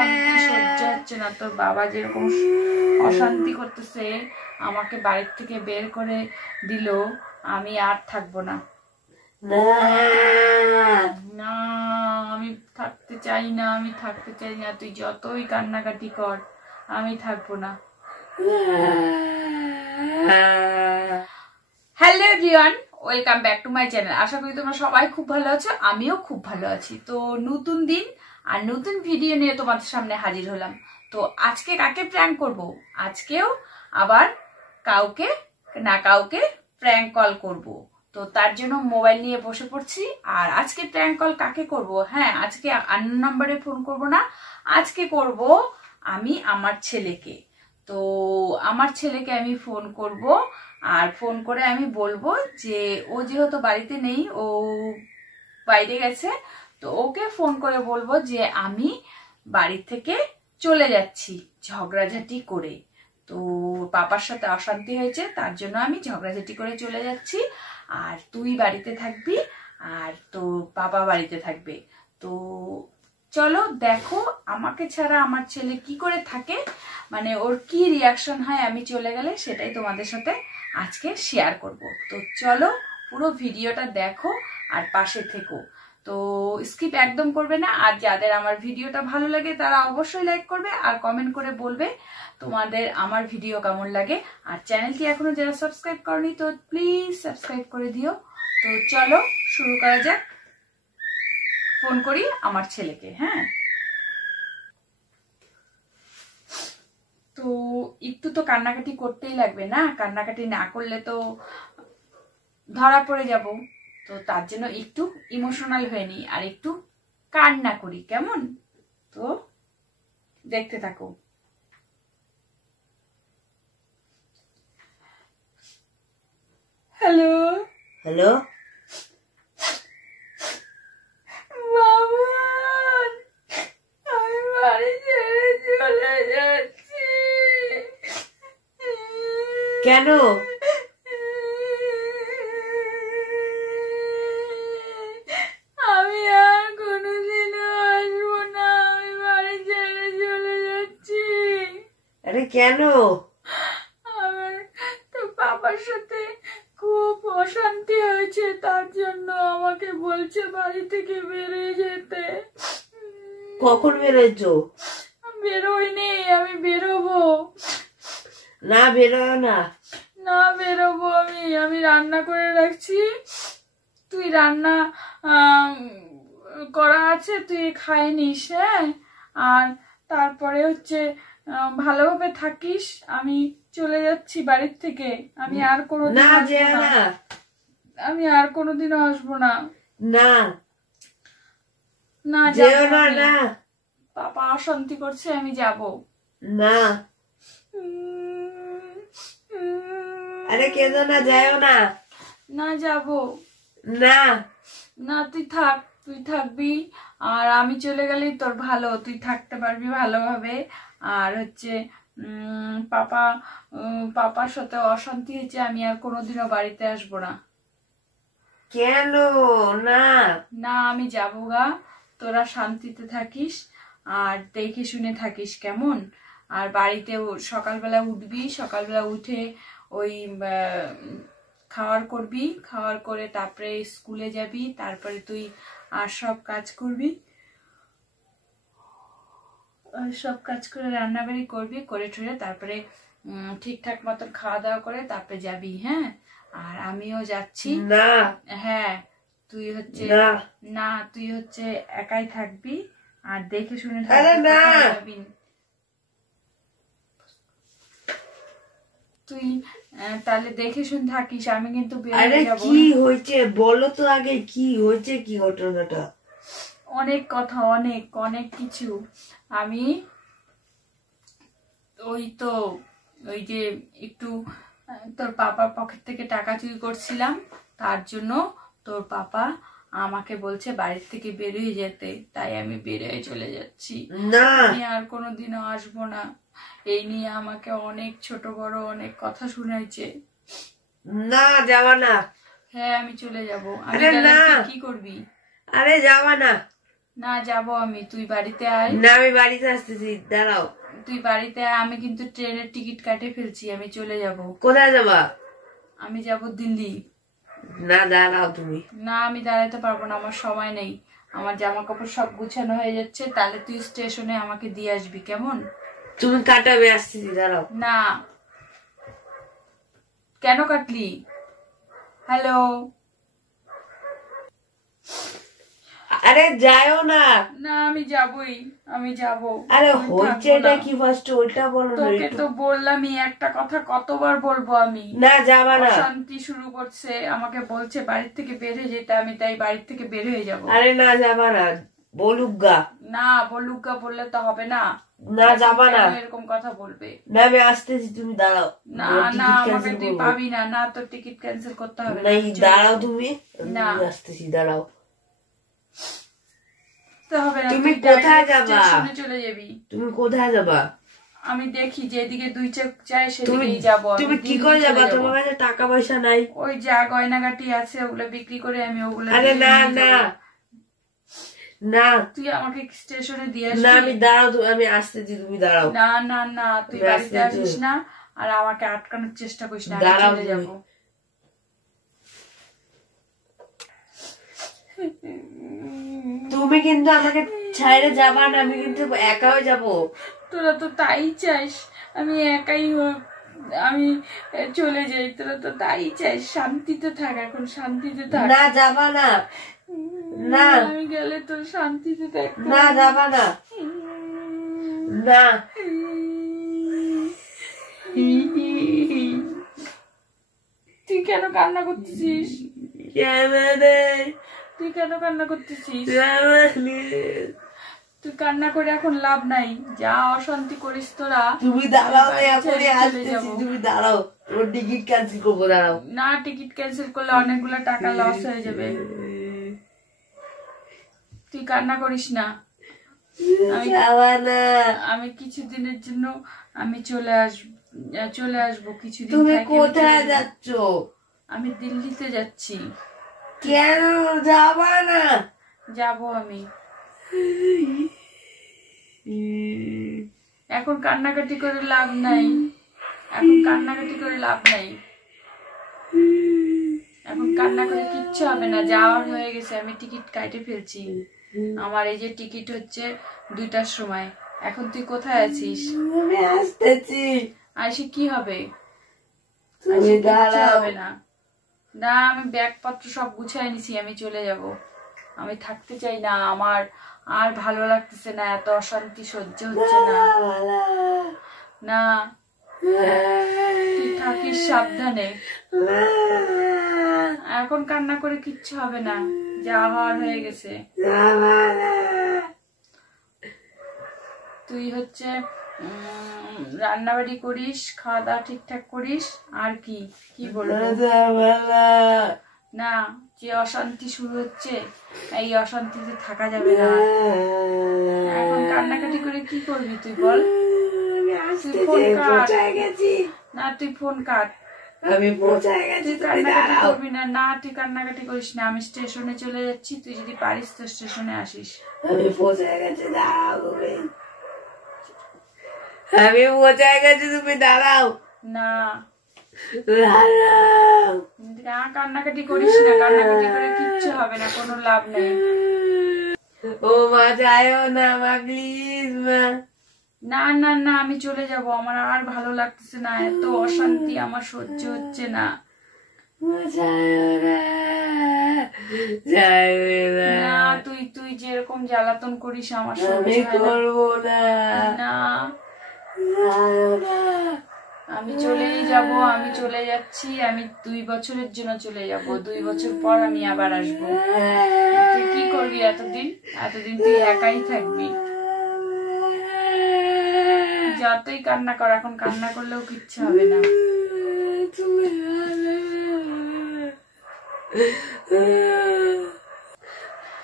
অশান্তি সহ্য হচ্ছে না। তোর বাবা যেরকম অশান্তি করতেছে, আমাকে বাড়ির থেকে বের করে দিল, আমি আর থাকবো না। না, আমি থাকতে চাই না, আমি থাকতে চাই না। তুই যতই কান্নাকাটি কর, আমি থাকবো না। Hello everyone, welcome back to my channel. আশা করি তোমরা সবাই খুব ভালো আছো, আমিও খুব ভালো আছি। তো নতুন দিন আর নতুন ভিডিও নিয়ে তোমাদের সামনে হাজির হলাম। তো আজকে কাকে প্র্যাঙ্ক করব? আজকেও আবার কাউকে না কাউকে প্র্যাঙ্ক কল করব। তো তার জন্য মোবাইল নিয়ে বসে পড়ছি। আর আজকে প্র্যাঙ্ক কল কাকে করব? হ্যাঁ, আজকে আননোন নাম্বারে ফোন করব না, আজকে করব আমি আমার ছেলেকে। তো আমার ছেলেকে আমি ফোন করব, আর ফোন করে আমি বলবো যে ও যেহেতু বাড়িতে নেই, ও বাইরে গেছে, তো ওকে ফোন করে বলবো যে আমি বাড়ি থেকে চলে যাচ্ছি ঝগড়াঝাটি করে। তো পাপার সাথে অশান্তি হয়েছে, তার জন্য আমি ঝগড়াঝাটি করে চলে যাচ্ছি, আর তুই বাড়িতে থাকবি আর তো বাবা বাড়িতে থাকবে। তো চলো দেখো আমাকে ছাড়া আমার ছেলে কি করে থাকে, মানে ওর কি রিয়াকশন হয় আমি চলে গেলে, সেটাই তোমাদের সাথে আজকে শেয়ার করব। তো চলো পুরো ভিডিওটা দেখো আর পাশে থেকো। তো স্কিপ একদম করবে না। আর যাদের আমার ভিডিওটা ভালো লাগে তারা অবশ্যই লাইক করবে আর কমেন্ট করে বলবে তোমাদের আমার ভিডিও কেমন লাগে। আর চ্যানেলটি এখনো যারা সাবস্ক্রাইব করনি তো প্লিজ সাবস্ক্রাইব করে দিও। তো চলো শুরু করা যাক। ফোন করি আমার ছেলেকে। হ্যাঁ, তো একটু তো কান্নাকাটি করতেই লাগবে না, কান্নাকাটি না করলে তো ধরা পড়ে যাব। তো তার জন্য একটু ইমোশনাল হয়ে নি আর একটু কান্না করি, কেমন? তো দেখতে থাকো। হ্যালো হ্যালো বাবা, আমি বাড়ি ছেড়ে চলে যাচ্ছি। কেন? আমি আর কোনোদিনও আসবো না, আমি বাড়ি ছেড়ে চলে যাচ্ছি। আরে কেন? আমার তো বাবার সাথে খুব অশান্তি হয়েছে, তার জন্য আমাকে বলছে বাড়ি থেকে বেরিয়ে যেতে। কখন বেরোচ্ছো? বেরোইনি, আমি বেরোবো। না বেরোয় না। না বেরোবো আমি রান্না করে রাখছি, তুই রান্না করা আছে, তুই খাই নিস। হ্যাঁ, আর তারপরে হচ্ছে ভালোভাবে থাকিস। আমি চলে যাচ্ছি বাড়ির থেকে, আমি আর কোনোদিন না আসবো যেও না, না। আমি আর কোনোদিনও আসবো না। না না যেও যাবো না। আমি। না পাপা অশান্তি করছে, আমি যাব না। আরে কেঁদো না, যাও না। না যাব না না, তুই থাক, তুই থাকবি। আর আমি চলে গেলেই তোর ভালো, তুই থাকতে পারবি ভালোভাবে। আর হচ্ছে পাপার সাথে অশান্তি হয়েছে, আমি আর কোনোদিনও বাড়িতে আসবো না। কেন? না না আমি যাবো গা, তোরা শান্তিতে থাকিস আর দেখে শুনে থাকিস, কেমন? আর বাড়িতে সকালবেলা উঠবি, সকালবেলা উঠে ওই খাওয়ার করবি, খাওয়ার করে তারপরে স্কুলে যাবি, তারপরে তুই আর সব কাজ করবি, সব কাজ করে রান্নাবাড়ি করবি, করে ঠুরে তারপরে ঠিকঠাক মতন খাওয়া দাওয়া করে তারপরে যাবি। হ্যাঁ, আর আমিও যাচ্ছি। না। হ্যাঁ, তুই হচ্ছে না, তুই হচ্ছে একাই থাকবি আর দেখে শুনে থাকবি। তুই তাহলে দেখে শুনে থাকিস, আমি কিন্তু বেরিয়ে যাবো। কি হয়েছে বলো তো আগে, কি হয়েছে, কি ঘটনাটা? অনেক কথা, অনেক অনেক কিছু। আমি ওই যে একটু তোর পাপার পকেট থেকে টাকা চুরি করছিলাম, তার জন্য তোর পাপা আমাকে বলছে বাড়ির থেকে বেরিয়ে যেতে, তাই আমি বেরিয়ে চলে যাচ্ছি। আমি আর কোনোদিনও আসবো না। এই নিয়ে আমাকে অনেক ছোট বড় অনেক কথা শুনাইছে। না যাবা না। হ্যাঁ আমি চলে যাব। আমি কি করবি? আরে যাবা না। না যাব আমি, তুই বাড়িতে আয়। না আমি বাড়িতে আসতেছি, দাঁড়াও। তুই বাড়িতে আয়, আমি কিন্তু ট্রেনের টিকিট কাটে ফেলছি, আমি চলে যাব। কোথায় যাবা? আমি যাব দিল্লি। না দাঁড়াও তুমি। না আমি দাঁড়াতে পারবো না, আমার সময় নেই। আমার জামা কাপড় সব গুছানো হয়ে যাচ্ছে, তাহলে তুই স্টেশনে আমাকে দিয়ে আসবি, কেমন? তুমি কাটাবে, আসতেছি, দাঁড়াও। না কেন কাটলি? হ্যালো, আরে যাও না। না আমি যাবই, আমি যাব। আরে হচ্ছেটা কি ফার্স্ট ওইটা বলো না। তোকে তো বললামই, একটা কথা কতবার বলবো আমি? না যাবা না। শান্তি শুরু করছে, আমাকে বলছে বাড়ির থেকে বের হয়ে যেতে, আমি তাই বাড়ির থেকে বের হয়ে যাব। আরে না যাবা না, বলুগা। না বলুগা বললে তো হবে না। না যাবা না, এরকম কথা বলবে না আমি আসতেছি, তুমি দাঁড়াও। না না আমাকে তুই পাবি না, না তোর টিকিট ক্যান্সেল করতে হবে না। দাঁড়াও তুমি, না আসতেছি, দাঁড়াও। তুমি কোথায় যাবা? চলে যাবি। তুমি কোথায় যাবা? আমি দেখি যেদিকে দুই চোখ চাই সেদিকেই যাবো। তুমি কি করে যাবা? তোমার কাছে টাকা পয়সা নাই? ওই যা গয়নাগাটি আছে ওগুলো বিক্রি করে আমি ওগুলো। আরে না না না, তুই আমাকে স্টেশনে দিয়ে আসবি। না আমি দাঁড়াও, আমি আসতেছি, তুমি দাঁড়াও। না না না, তুই বাড়িতে আসিস না আর আমাকে আটকানোর চেষ্টা করিস না, দাঁড়াও চলে যাবো। তুমি কিন্তু আমাকে ছাইড়ে যাবা না, আমি কিন্তু একাও যাব। তোরা তো তাই চাইস আমি একাই আমি চলে যাই, তোরা তো তাই চাইস। শান্তিতে থাক, এখন শান্তিতে থাক। না যাবা না, না আমি গেলে তো শান্তিতে থাক। না যাবা না, না। তুই কেন কান্না করতেছিস? তুই কেন কান্না করতেছিস? তুই কান্না করে এখন লাভ নাই, যা অশান্তি করিস তোরা। তুমি দাঁড়াও, তুমি দাঁড়াও, ওর টিকিট ক্যান্সেল করবো, দাঁড়াও। না টিকিট ক্যান্সেল করলে অনেকগুলো টাকা লস হয়ে যাবে। তুই কান্না করিস না, আমি কিছুদিনের জন্য আমি চলে আসবো কিছুদিন। তুমি কোথায় যাচ্ছ? আমি দিল্লিতে যাচ্ছি। কেন যাবা না? যাবো আমি। এখন কান্নাকাটি করে লাভ নাই, এখন কান্নাকাটি করে লাভ নাই, এখন কান্না করে কিচ্ছু হবে না। যাওয়ার হয়ে গেছে, আমি টিকিট কাটে ফেলছি। আমার এই যে টিকিট হচ্ছে 2টার সময়। এখন তুই কোথায় আছিস? আমি আসতেছি। আসি কি হবে? হবে না না, আমি ব্যাগপত্র সব গুছাই নিছি, আমি চলে যাব। আমি থাকতে চাই না, আমার আর ভালো লাগতেছে না, এত অশান্তি সহ্য হচ্ছে না। না তুই থাকিস সাবধানে, এখন কান্না করে কিচ্ছু হবে না, যা হওয়ার হয়ে গেছে। তুই হচ্ছে রান্নাবাড়ি করিস, খাওয়া দাওয়া ঠিকঠাক করিস, আর কি কি বলবো? না, যে অশান্তি শুরু হচ্ছে, এই অশান্তিতে থাকা যাবে না। এখন কান্নাকাটি করে কি করবি তুই বল? তুই ফোন কাট। না তুই ফোন কাট, আমি পৌঁছায় গেছি। তুই কান্নাকাটি করবি না। না তুই কান্নাকাটি করিস না, আমি স্টেশনে চলে যাচ্ছি, তুই যদি পারিস তো স্টেশনে আসিস। আমি পৌঁছায় গেছি, দাঁড়াও তুমি। আমি পৌঁছায় গেছি, তুমি দাঁড়াও। না দাঁড়াও, কান্নাকাটি করিস না, কান্নাকাটি করে কিচ্ছু হবে না, কোনো লাভ নেই। ও মা যাইও না মা, প্লিজ মা। না না না, আমি চলে যাব, আমার আর ভালো লাগতেছে না, এত অশান্তি আমার সহ্য হচ্ছে না। না তুই যেরকম জ্বালাতন করিস আমার সহ্য করবো না। না আমি চলেই যাব, আমি চলে যাচ্ছি, আমি 2 বছরের জন্য চলে যাব। 2 বছর পর আমি আবার আসবো। তুই কি করবি এতদিন? এতদিন তুই একাই থাকবি। যতই কান্না কর, এখন কান্না করলেও কিচ্ছু হবে না।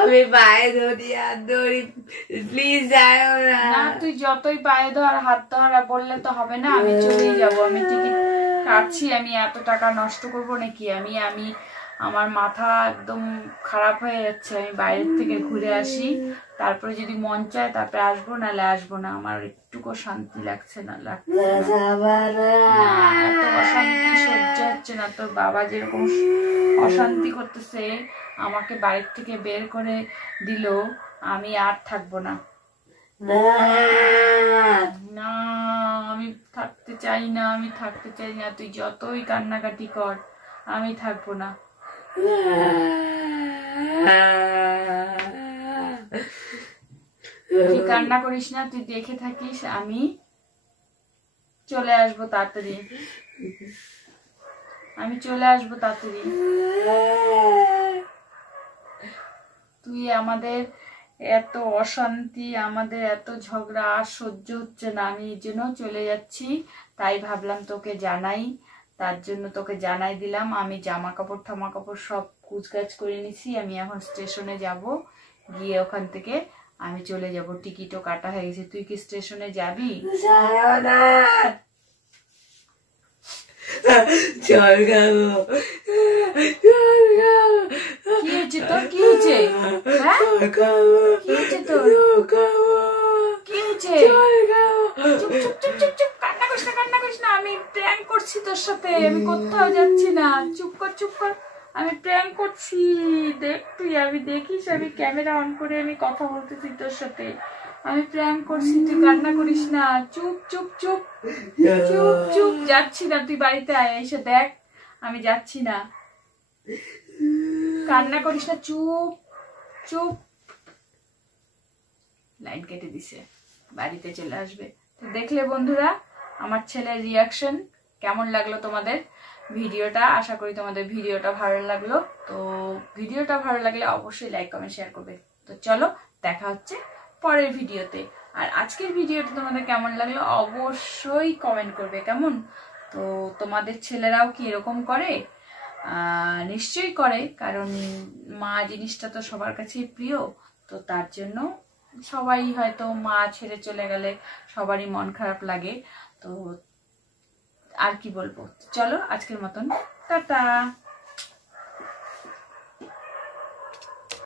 আমি পায়ে ধরি, হাত ধরি, প্লিজ যাও না। না তুই যতই পায়ে ধর, হাত ধর, বললে তো হবে না। আমি চলেই যাব, আমি টিকিট কাটছি, আমি এত টাকা নষ্ট করবো নাকি? আমি আমার মাথা একদম খারাপ হয়ে যাচ্ছে। আমি বাইরের থেকে ঘুরে আসি, তারপরে যদি মন চায় তারপরে আসবো, নাহলে আসবো না। আমার একটুকু শান্তি লাগছে না, এত অশান্তি সহ্য হচ্ছে না। তোর বাবা যেরকম অশান্তি করতেছে, আমাকে বাড়ির থেকে বের করে দিল, আমি আর থাকবো না। না, আমি থাকতে চাই না, আমি থাকতে চাই না। তুই যতই কান্নাকাটি কর, আমি থাকবো না। তুই কান্না করিস না, তুই দেখে থাকিস, আমি চলে আসবো তাড়াতাড়ি, আমি চলে আসবো তাড়াতাড়ি। তুই আমাদের এত অশান্তি, আমাদের এত ঝগড়া আর সহ্য হচ্ছে না, আমি এই জন্য চলে যাচ্ছি। তাই ভাবলাম তোকে জানাই, তার জন্য তোকে জানাই দিলাম। আমি জামা কাপড় ঠামা কাপড় সব কুচকাচ করে নিছি। আমি এখন স্টেশনে যাব, গিয়ে ওখান থেকে আমি চলে যাব। টিকিটও কাটা হয়ে গেছে। তুই কি স্টেশনে যাবি? চল খাবো। কি হয়েছে তোর? কি হয়েছে? কি হয়েছে তোর? কি হয়েছে? চুপ চুপ চুপ চুপ চুপ, কান্না করিস না, কান্না করিস না। আমি প্র্যাঙ্ক করছি তোর সাথে, আমি কোথাও যাচ্ছি না। চুপ কর চুপ কর, আমি প্র্যাঙ্ক করছি। দেখ তুই, আমি দেখিস, আমি ক্যামেরা অন করে আমি কথা বলতেছি তোর সাথে। আমি প্র্যাঙ্ক করছি, তুই কান্না করিস না। চুপ চুপ চুপ চুপ চুপ, যাচ্ছি না। তুই বাড়িতে আয়, এসে দেখ আমি যাচ্ছি না। কান্না করিস না, চুপ চুপ। লাইন কেটে দিছে, বাড়িতে চলে আসবে। তো দেখলে বন্ধুরা আমার ছেলের রিয়াকশন, কেমন লাগলো তোমাদের ভিডিওটা? আশা করি তোমাদের ভিডিওটা ভালো লাগলো। তো ভিডিওটা ভালো লাগলে অবশ্যই লাইক কমেন্ট শেয়ার করবে। তো চলো, দেখা হচ্ছে পরের ভিডিওতে। আর আজকের ভিডিওটা তোমাদের কেমন লাগলো অবশ্যই কমেন্ট করবে। কেমন, তো তোমাদের ছেলেরাও কি এরকম করে? নিশ্চয়ই করে, কারণ মা জিনিসটা তো সবার কাছেই প্রিয়। তো তার জন্য সবাই হয়তো মা ছেড়ে চলে গেলে সবারই মন খারাপ লাগে। তো আর কি বলবো, চলো আজকের মতন টাটা।